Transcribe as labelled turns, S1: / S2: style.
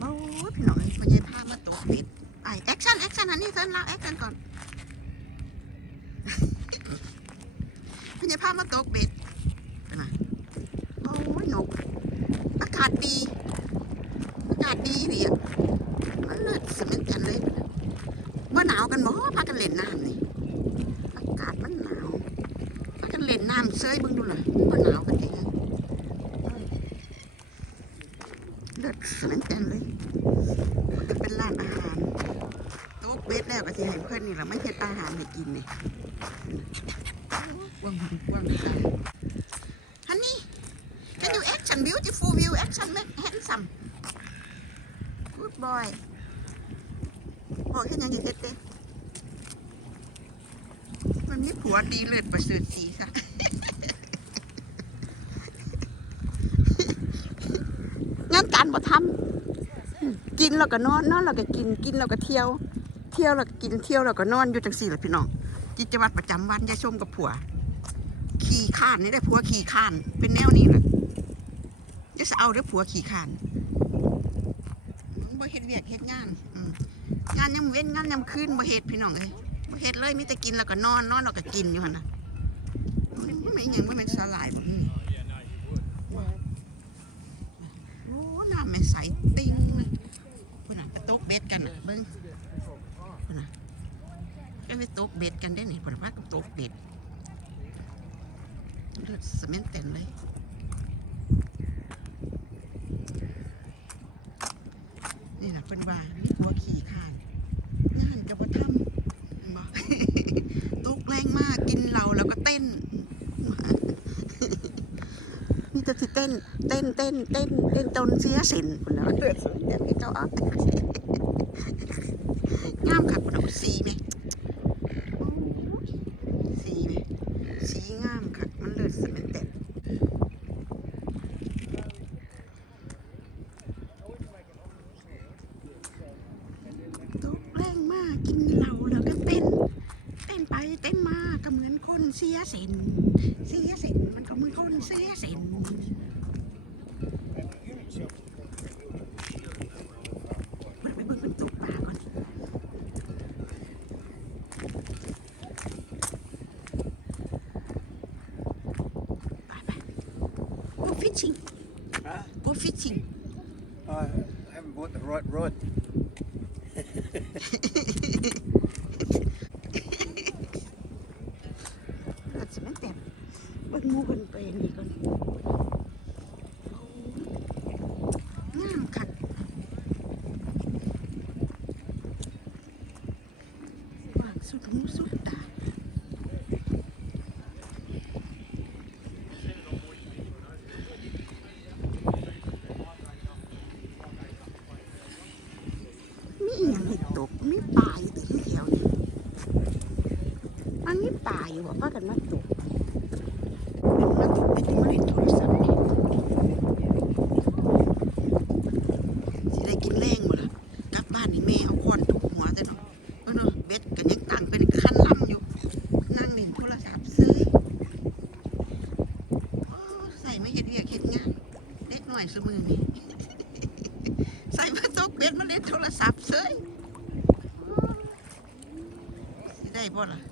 S1: โอ้ยพี่น้องเอ้ยมันยัยพามาตกเบ็ดไอแอคชั่นแอคชั่นอันนี้เซิร์นเราแอคชั่นก่อนมันยัยพามาตกเบ็ดไปมาโอ้ยนกอากาศดีอากาศดีดีอะมันเลิศสมันจันเลยว่าหนาวกันบ่พากันเล่นน้ำนี่อากาศมันหนาวพากันเล่นน้ำเซยเบิ่งดูเลยว่าหนาวกันเองเลิศสมันจันเลยมันจะเป็นร้านอาหารโต๊ะเบ็ด แล้วก็จะให้เพื่อนนี่แหละไม่เฮ็ดอาหารให้กินนี่ว่างว่างจังฮันนี่ Can you action beautiful view action make handsome Good boy บอกแค่ยังอยู่เด็ดเด้มันมีผัวดีเลิศประเสริฐสีค่ะงานการบ่ทำกินแล้วก็นอนนอนแล้วก็กินกินแล้วก็เที่ยว เที่ยวแล้วกินเที่ยวแล้วก็นอนอยู่จังสี่แหละพี่น้องกิจวัตรประจำวันยายชมกับผัว ขี่ข้านนี่ได้ผัวขี่ข้าน เป็นแนวนี้แหละจะเอาได้ผัวขี่ข้านบ่เฮ็ดเวียกเฮ็ดงานงานยามเว้นงานยามคืนบ่เฮ็ดพี่น้องเอ้ยบ่เฮ็ดเลยมีแต่กินแล้วก็นอนนอนแล้วก็กินอยู่หั่นน่ะมันไม่ยังบ่แม่นสลายบ่โอ้น้ำแม่นใสติ้งเลยพุ่นน่ะไปตกเบ็ดกันน่ะเบิ่ง นะก็ไปตกเบ็ดกันได้นี่พุ่นน่ะพากันตกเบ็ดเลือดสเมนเต็นเลยนี่นะเป็นว่ามีผัวขี่ข้านงานจะมาทำเห็นบ่ตกแรงมากกินเหล้าแล้วก็เต้นนี่จะสิเต้น เต้นเต้นเต้นเต้นจนเสียสินคนแล้วเลือดสเมนเต็นให้เจ้าอะ งามค่ะคุณเอาสีไหมสีไหมสีงามค่ะมันเลิศสมันแต่ตกแรงมากกินเหล้าแล้วก็เต้น เต้นไปเต้นมาก็เหมือนคนเสียสินเสียสินมันก็เหมือนคนเสียสินเบิ่งไปเบิ่งมันตกปลาก่อน ไปไป go fishing
S2: Huh?
S1: go fishing
S2: I haven't bought the right rod.
S1: เลิศสิแม่นแต่เบิ่งหมูเบิ่งเปรนนี่ก่อนโอ้งามคักวางสุดหูสุดตาันมีป่าอยู่ว่ากันมาตกเป็นนักเป็นที่มาเล่นโทรศัพท์นี่สิได้กินแรงบ่ล่ะกลับบ้านนี่แม่เอาค้อนทุหัวแต่นาะเพรนาะเบ็ดกันยังตั้งเป็นคันล่ำอยู่นั่งเล่โทรศัพท์เซยโอใส่ไม่เฮ็ดเวียกเฮ็ดงานเล็กน้อยซุมือนี้ใส่มาตกเบ็ดมาเล่นโทรศัพท์เซยได้บ่ล่ะ